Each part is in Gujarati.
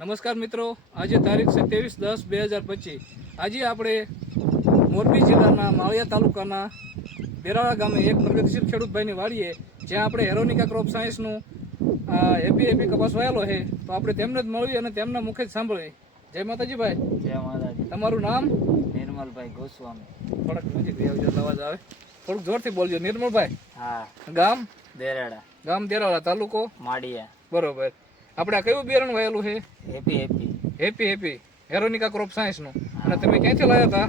નમસ્કાર મિત્રો. આજે તારીખ સત્યાવીસ દસ બે હજાર પચીસ. આજે આપણે મોરબી જિલ્લાના માળિયા તાલુકાના બેરાળા ગામે એક પ્રગતિશીલ ખેડૂતભાઈની વાડીએ જ્યાં આપણે હેરોનિકા ક્રોપ સાયન્સનું એપી એપી કપાસ વાયેલો છે તો આપણે તેમને જ મળવી અને તેમના મુખે જ સાંભળીએ જય માતાજીભાઈ. જય માતાજી. તમારું નામ? નિર્મલભાઈ ગોસ્વામી. થોડાક નજીક આવજો અવાજ આવે. થોડુંક જોરથી બોલજો. નિર્મલભાઈ હા. ગામ? દેરાડા ગામ દેરાળા તાલુકો? માળિયા. બરોબર. આપણે આ કયું બિયારણ વાયેલું છે? હેપી હેપી હેપી હેપી હેરોનિકા ક્રોપ સાયન્સનું અને તમે ક્યાંથી લાવ્યા હતા?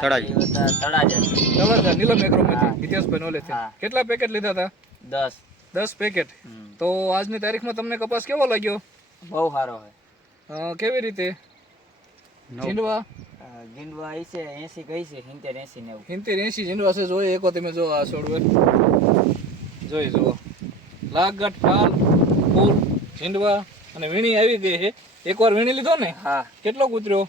તળાજા. તળાજા. તળાજા નીલમ એગ્રોમાંથી હિતેશભાઈ નોલેજથી કેટલા પેકેટ લીધા હતા? દસ. દસ પેકેટ તો આજની તારીખમાં તમને કપાસ કેવો લાગ્યો? બહુ સારો હોય. કેવી રીતે? ઝીંડવા અ, ગીંડવા આવી છે એસી કઈ છે સિત્તેર એસી નેવું. ઝીંડવા છે જોઈએ એકો તમે જો આ છોડવે. જોઈ જુઓ. લાગટ ફાલ ફૂલ. ઝીંડવા અને વીણી આવી ગઈ છે. એકવાર વીણી લીધો ને? હા. કેટલો ઉતર્યો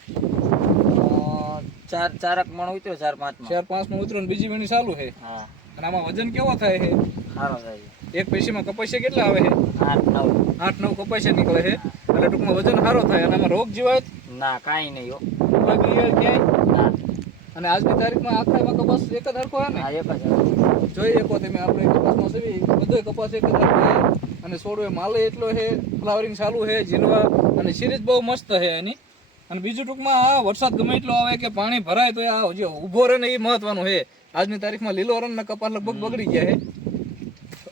ચાર ચારક મણ ઉતર્યો ચાર પાંચ ચાર પાંચ નો ઉતર્યો ને બીજી વીણી ચાલુ છે. હા. અને આમાં વજન કેવો થાય છે? સારો થાય એક પેશીમાં કપાસિયા કેટલા આવે છે? આઠ નવ. આઠ નવ કપાસિયા નીકળે છે. એટલે ટૂંકમાં વજન સારો થાય. અને આમાં રોગ જીવાત ના કાંઈ નહીં હો. બાકી ઈયળ ક્યાંય? ના. અને આજની તારીખમાં આખા એમાં કપાસ એક જ હરખો હે ને? એક જ આવે. જોઈ શકો તમે આપણે કપાસમાં સેવી બધો કપાસ એક જ હરખો અને છોડવે માલે એટલો છે ફ્લાવરિંગ ચાલુ છે જીરવા અને સિરીઝ બહુ મસ્ત છે એની. અને બીજું ટૂંકમાં આ વરસાદ ગમે એટલો આવે કે પાણી ભરાય તો આ જે ઊભો રહે ને એ મહત્વનું છે આજની તારીખમાં લીલો રંગના કપાસ લગભગ બગડી ગયા છે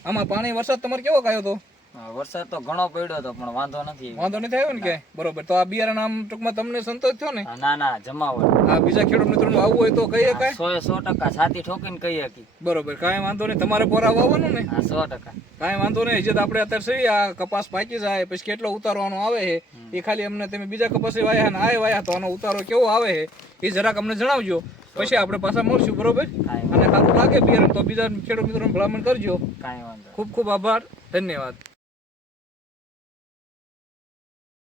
આમાં પાણી વરસાદ તમારે કેવો કાયો તો? હા, વરસાદ તો ઘણો પડ્યો હતો પણ વાંધો નથી વાંધો નથી આવ્યો ને કે? બરોબર. તો આ બિયારણ આમ ટૂંકમાં તમને સંતોષ થયો ને? ના ના જમાવટ. આ બીજા ખેડૂત મિત્રોનું આવું હોય તો કહીએ કાંઈ? સો સો ટકા છાતી ઠોકીને કહી કે બરોબર. કાંઈ વાંધો નહીં. તમારે પોરા વાવવાનું ને? હા સો ટકા. કાંઈ વાંધો નહીં. જે આપણે અત્યારે સહી આ કપાસ પાકી જાય પછી કેટલો ઉતારવાનો આવે છે? એ ખાલી અમને તમે બીજા કપાસ વાયા ને આ વાયા તો આનો ઉતારો કેવો આવે છે એ જરાક અમને જણાવજો. પછી આપણે પાછા મળશું બરોબર? અને સારું લાગે બિયારણ તો બીજા ખેડૂત મિત્રોને ભલામણ કરજો. કાંઈ વાંધો ખૂબ ખૂબ આભાર. ધન્યવાદ.